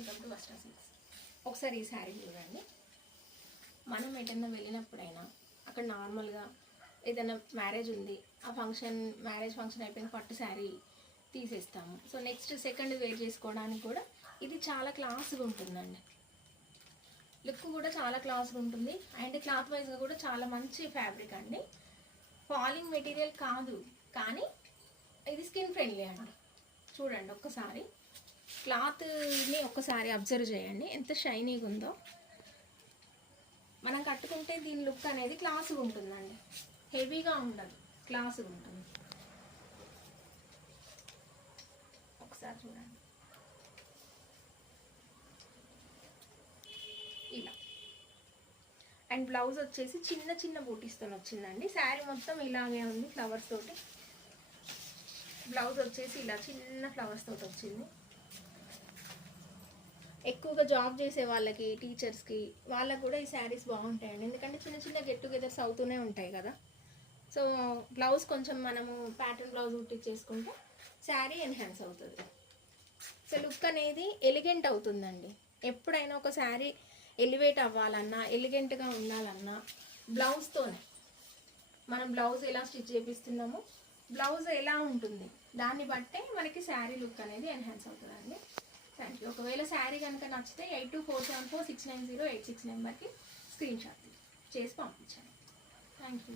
Welcome to వస్త్రా silks. ఒకసారి ఈ శారీ చూడండి. మనం ఎటన్నా వెళ్ళినప్పుడైనా అక్కడ నార్మల్గా ఏదైనా మ్యారేజ్ ఉంది, ఆ మ్యారేజ్ ఫంక్షన్ అయిపోయిన పట్టు శారీ తీసేస్తాము. సో నెక్స్ట్ సెకండ్ వేర్ చేసుకోవడానికి కూడా ఇది చాలా క్లాస్గా ఉంటుందండి. లుక్ కూడా చాలా క్లాస్గా ఉంటుంది అండ్ క్లాత్ వైజ్గా కూడా చాలా మంచి ఫ్యాబ్రిక్ అండి. ఫాలింగ్ మెటీరియల్ కాదు, కానీ ఇది స్కిన్ ఫ్రెండ్లీ అండి. చూడండి ఒక్కసారి క్లాత్ని ఒక్కసారి అబ్జర్వ్ చేయండి, ఎంత షైనీగా ఉందో. మనం కట్టుకుంటే దీని లుక్ అనేది క్లాస్గా ఉంటుందండి, హెవీగా ఉండదు, క్లాస్గా ఉంటుంది. ఒకసారి చూడండి ఇలా. అండ్ బ్లౌజ్ వచ్చేసి చిన్న చిన్న బూటీస్తో వచ్చిందండి. శారీ మొత్తం ఇలాగే ఉంది ఫ్లవర్స్ తోటి. బ్లౌజ్ వచ్చేసి ఇలా చిన్న ఫ్లవర్స్ తోటి వచ్చింది. ఎక్కువగా జాబ్ చేసే వాళ్ళకి, టీచర్స్కి, వాళ్ళకు కూడా ఈ శారీస్ బాగుంటాయండి. ఎందుకంటే చిన్న చిన్న గెట్ టుగెదర్స్ అవుతూనే ఉంటాయి కదా. సో బ్లౌజ్ కొంచెం మనము ప్యాటర్న్ బ్లౌజ్ కుట్టించేసుకుంటే శారీ ఎన్హాన్స్ అవుతుంది. సో లుక్ అనేది ఎలిగెంట్ అవుతుందండి. ఎప్పుడైనా ఒక శారీ ఎలివేట్ అవ్వాలన్నా, ఎలిగెంట్గా ఉండాలన్నా బ్లౌజ్తోనే. మనం బ్లౌజ్ ఎలా స్టిచ్ చేపిస్తున్నామో, బ్లౌజ్ ఎలా ఉంటుంది దాన్ని బట్టే మనకి శారీ లుక్ అనేది ఎన్హాన్స్ అవుతుందండి. Thank you. ఒకవేళ శారీ కనుక నచ్చితే 8247469086 నెంబర్కి స్క్రీన్ షాట్ చేసి పంపించండి. Thank you.